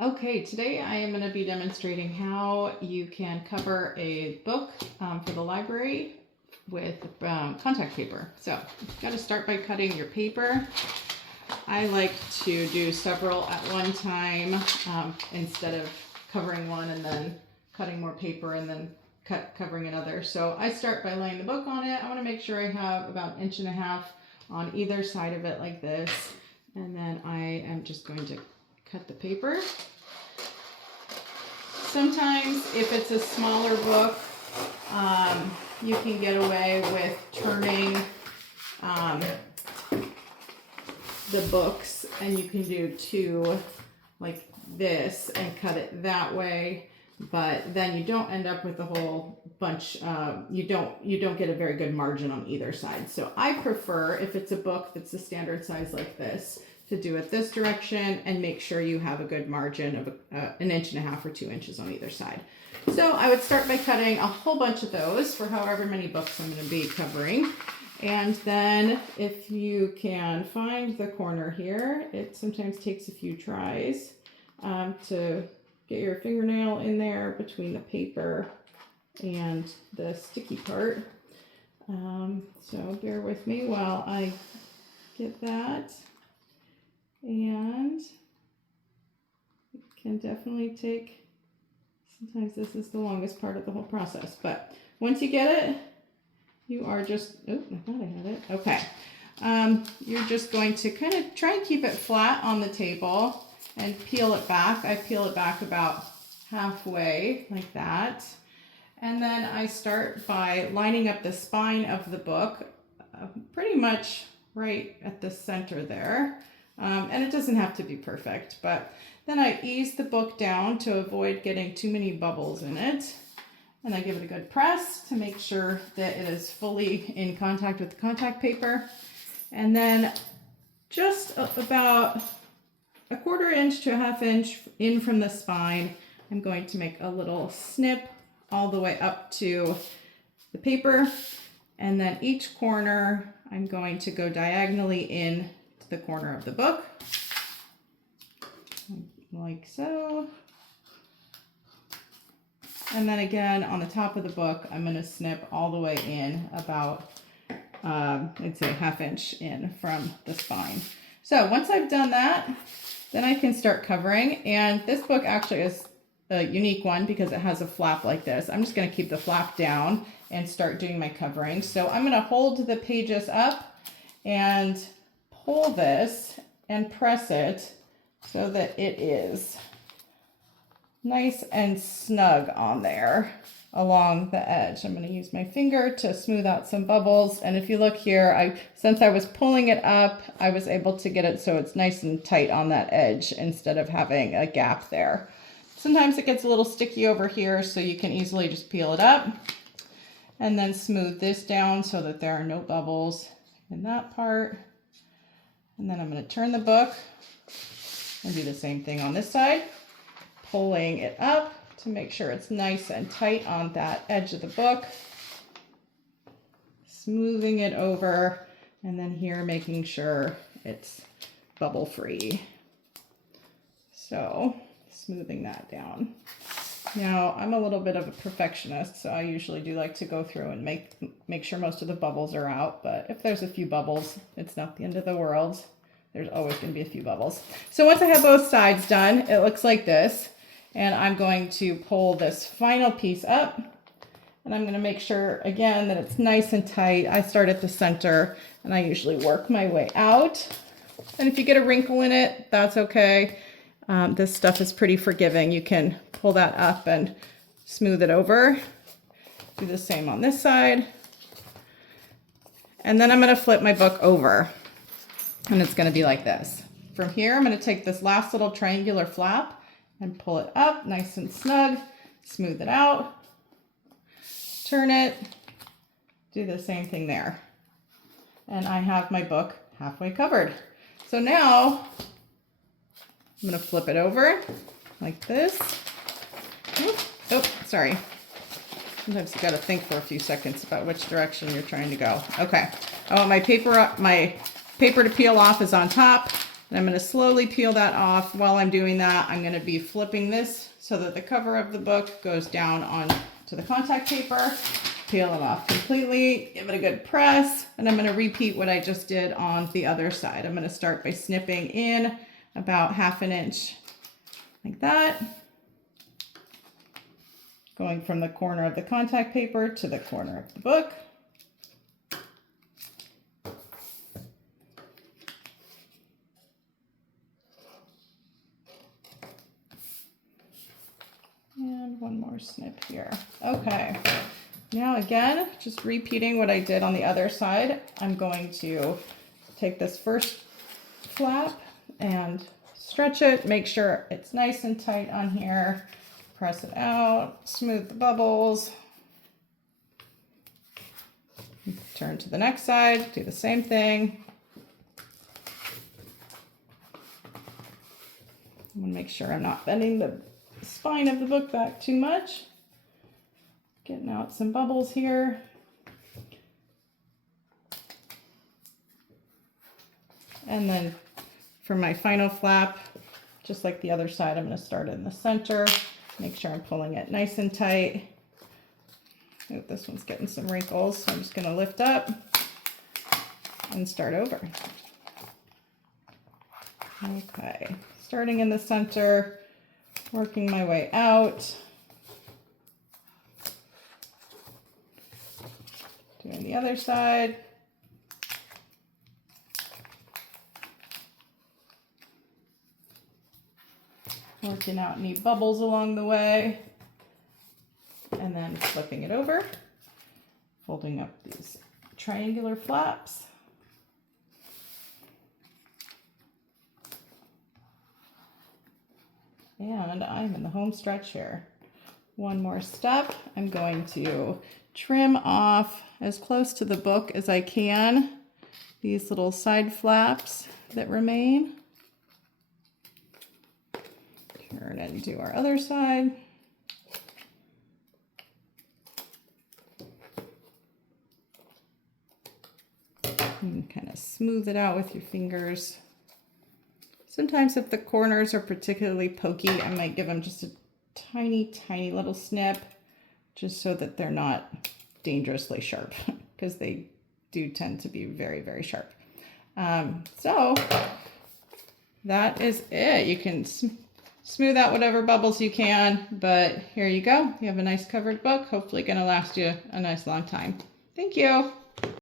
Okay, today I am going to be demonstrating how you can cover a book for the library with contact paper. So you've got to start by cutting your paper. I like to do several at one time instead of covering one and then cutting more paper and then covering another. So I start by laying the book on it. I want to make sure I have about 1.5 inches on either side of it like this. And then I am just going to cut the paper. Sometimes if it's a smaller book, you can get away with turning the books, and you can do two like this and cut it that way, but then you don't end up with a whole bunch. You don't get a very good margin on either side. So I prefer, if it's a book that's a standard size like this, to do it this direction and make sure you have a good margin of 1.5 inches or 2 inches on either side. So I would start by cutting a whole bunch of those for however many books I'm going to be covering. And then if you can find the corner here, it sometimes takes a few tries to get your fingernail in there between the paper and the sticky part. So bear with me while I get that. And it can definitely take, sometimes this is the longest part of the whole process, but once you get it, you are just, oh, I thought I had it. Okay. You're just going to kind of try and keep it flat on the table and peel it back. I peel it back about halfway like that. And then I start by lining up the spine of the book pretty much right at the center there. And it doesn't have to be perfect, but then I ease the book down to avoid getting too many bubbles in it. And I give it a good press to make sure that it is fully in contact with the contact paper. And then just about 1/4 inch to 1/2 inch in from the spine, I'm going to make a little snip all the way up to the paper. And then each corner, I'm going to go diagonally in to the corner of the book, like so. And then again, on the top of the book, I'm going to snip all the way in about, I'd say 1/2 inch in from the spine. So once I've done that, then I can start covering. And this book actually is a unique one because it has a flap like this. I'm just going to keep the flap down and start doing my covering. So I'm going to hold the pages up and pull this and press it so that it is nice and snug on there along the edge. I'm going to use my finger to smooth out some bubbles. And if you look here, since I was pulling it up, I was able to get it so it's nice and tight on that edge instead of having a gap there. Sometimes it gets a little sticky over here, so you can easily just peel it up and then smooth this down so that there are no bubbles in that part. And then I'm going to turn the book and do the same thing on this side, pulling it up to make sure it's nice and tight on that edge of the book, smoothing it over, and then here making sure it's bubble free. So smoothing that down. Now I'm a little bit of a perfectionist, so I usually do like to go through and make sure most of the bubbles are out, but if there's a few bubbles, it's not the end of the world. There's always going to be a few bubbles. So once I have both sides done, it looks like this. And I'm going to pull this final piece up. And I'm going to make sure, again, that it's nice and tight. I start at the center, and I usually work my way out. And if you get a wrinkle in it, that's okay. This stuff is pretty forgiving. You can pull that up and smooth it over. Do the same on this side. And then I'm going to flip my book over. And it's going to be like this. From here, I'm going to take this last little triangular flap and pull it up nice and snug, smooth it out, turn it, do the same thing there. And I have my book halfway covered. So now I'm going to flip it over like this. Oh, sorry. Sometimes you got to think for a few seconds about which direction you're trying to go. Okay. I want my paper to peel off is on top. And I'm going to slowly peel that off. While I'm doing that, I'm going to be flipping this so that the cover of the book goes down onto the contact paper. Peel them off completely, give it a good press, and I'm going to repeat what I just did on the other side. I'm going to start by snipping in about 1/2 inch like that, going from the corner of the contact paper to the corner of the book. And one more snip here. Okay. Now again, just repeating what I did on the other side, I'm going to take this first flap and stretch it, make sure it's nice and tight on here, press it out, smooth the bubbles. Turn to the next side, do the same thing. I'm gonna make sure I'm not bending the spine of the book back too much. Getting out some bubbles here. And then for my final flap, just like the other side, I'm going to start in the center. Make sure I'm pulling it nice and tight. Oh, this one's getting some wrinkles, so I'm just going to lift up and start over. Okay, starting in the center, working my way out. Doing the other side. Working out any bubbles along the way. And then flipping it over. Folding up these triangular flaps. And I'm in the home stretch here. One more step. I'm going to trim off as close to the book as I can these little side flaps that remain. Turn and do our other side. And kind of smooth it out with your fingers. Sometimes if the corners are particularly pokey, I might give them just a tiny, tiny little snip, just so that they're not dangerously sharp, because they do tend to be very, very sharp. So that is it. You can smooth out whatever bubbles you can, but here you go. You have a nice covered book, hopefully going to last you a nice long time. Thank you.